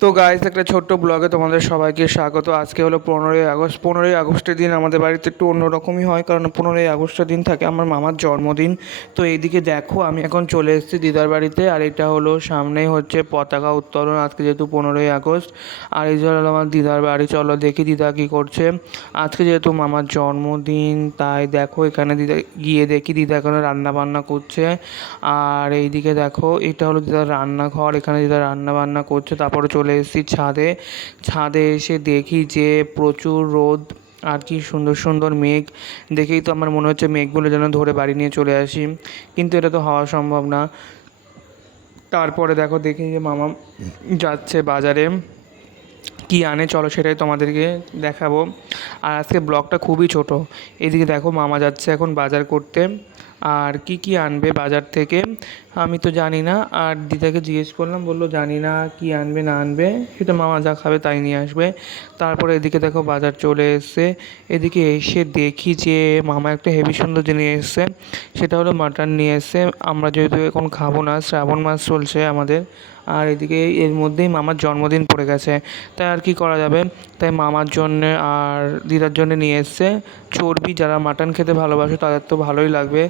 তো গাইস, একটা ছোট্ট ব্লগে তোমাদের সবাইকে স্বাগত। আজকে হলো 15ই আগস্ট। 15ই আগস্টের দিন আমাদের বাড়িতে একটু অন্যরকমই হয়, কারণ 15ই আগস্টের দিন থাকে আমার মামার জন্মদিন। তো এইদিকে দেখো, আমি এখন চলে এসেছি দিদার বাড়িতে, আর এটা হলো সামনেই হচ্ছে পতাকা উত্তোলন আজকে, যেহেতু 15ই আগস্ট। আর এই যে হলো আমার দিদার বাড়ি, চলো দেখি দিদা কী করছে আজকে, যেহেতু মামার জন্মদিন। তাই দেখো এখানে দিদা গিয়ে দেখি দিদা এখানে রান্না বান্না করছে। আর এইদিকে দেখো, এটা হলো দিদার রান্নাঘর, এখানে দিদা রান্না বান্না করছে। তারপরে চলে এসেছি ছাদে। ছাদে এসে দেখি যে প্রচুর রোদ আর কি সুন্দর সুন্দর মেঘ। দেখেই তো আমার মনে হচ্ছে মেঘগুলো যেন ধরে বাড়ি নিয়ে চলে আসি, কিন্তু এটা তো হওয়া সম্ভব না। তারপরে দেখি যে মামা যাচ্ছে বাজারে, কী আনে চলো সেটাই তোমাদেরকে দেখাবো। আর আজকে ব্লগটা খুবই ছোট। এদিকে দেখো, মামা যাচ্ছে এখন বাজার করতে। আর কি আনবে বাজার থেকে আমি তো জানি না। আর দিদাকে জিজ্ঞেস করলাম, বললো জানি না কি আনবে না আনবে, সেটা মামা যা খাবে তাই নিয়ে আসবে। তারপরে এদিকে দেখো বাজার চলে এসছে। এদিকে এসে দেখি যে মামা একটা হেভি সুন্দর জিনিস এসছে, সেটা হলো মাটন নিয়ে এসছে। আমরা যেহেতু এখন খাবো না, শ্রাবণ মাস চলছে আমাদের, আর এদিকে এর মধ্যেই মামার জন্মদিন পড়ে গেছে, তাই আর কি করা যাবে। তাই মামার জন্যে আর দিদার জন্য নিয়ে এসছে চর্বি। যারা মাটন খেতে ভালোবাসে তাদের তো ভালোই লাগবে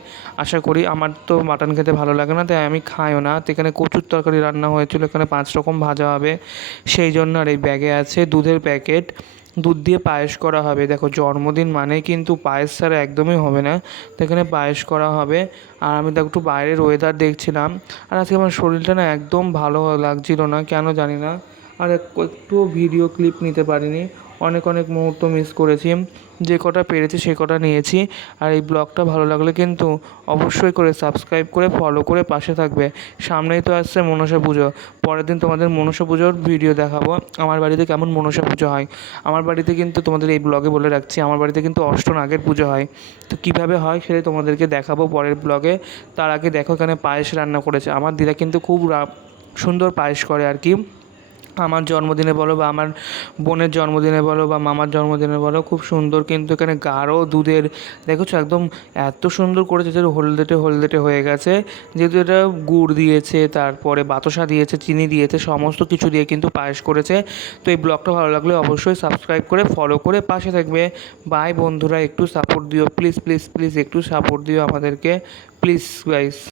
আশা করি। আমার তো মাটন খেতে ভালো লাগে না, তাই আমি খাইও না। তো এখানে কচুর তরকারি রান্না হয়েছিল, এখানে 5 রকম ভাজা হবে সেই জন্য। আর এই ব্যাগে আছে দুধের প্যাকেট, দুধ দিয়ে পায়েস করা হবে। দেখো, জন্মদিন মানে কিন্তু পায়েস ছাড়া একদমই হবে না, তো এখানে পায়েস করা হবে। আর আমি তো একটু বাইরের ওয়েদার দেখছিলাম, আর আজকে আমার শরীরটা না একদম ভালো লাগছিল না, কেন জানি না। আর একটু ভিডিও ক্লিপ নিতে পারিনি, অনেক অনেক মুহূর্ত মিস করেছি। যে কটা পেরেছি সে কটা নিয়েছি। আর এই ব্লগটা ভালো লাগলে কিন্তু অবশ্যই করে সাবস্ক্রাইব করে ফলো করে পাশে থাকবে। সামনেই তো আসছে মনসা পুজো, পরের দিন তোমাদের মনসা পুজোর ভিডিও দেখাবো আমার বাড়িতে কেমন মনসা পুজো হয়। আমার বাড়িতে কিন্তু তোমাদের এই ব্লগে বলে রাখছি, আমার বাড়িতে কিন্তু অষ্টনাগের পুজো হয়। তো কীভাবে হয় সেটা তোমাদেরকে দেখাবো পরের ব্লগে। তার আগে দেখো, এখানে পায়েস রান্না করেছে আমার দিদা, কিন্তু খুব সুন্দর পায়েস করে আর কি। আমার জন্মদিনে বলো বা আমার বোনের জন্মদিনে বলো বা মামার জন্মদিনে বলো, খুব সুন্দর কিন্তু এখানে গাঢ় দুধের, দেখেছো একদম এত সুন্দর করেছে যে হলদেটে হলদেটে হয়ে গেছে। যেহেতু এটা গুড় দিয়েছে, তারপরে বাতাসা দিয়েছে, চিনি দিয়েছে, সমস্ত কিছু দিয়ে কিন্তু পায়েস করেছে। তো এই ব্লগটা ভালো লাগলে অবশ্যই সাবস্ক্রাইব করে ফলো করে পাশে থাকবে। বাই বন্ধুরা, একটু সাপোর্ট দিও প্লিজ প্লিজ প্লিজ, একটু সাপোর্ট দিও আমাদেরকে প্লিজ গাইস।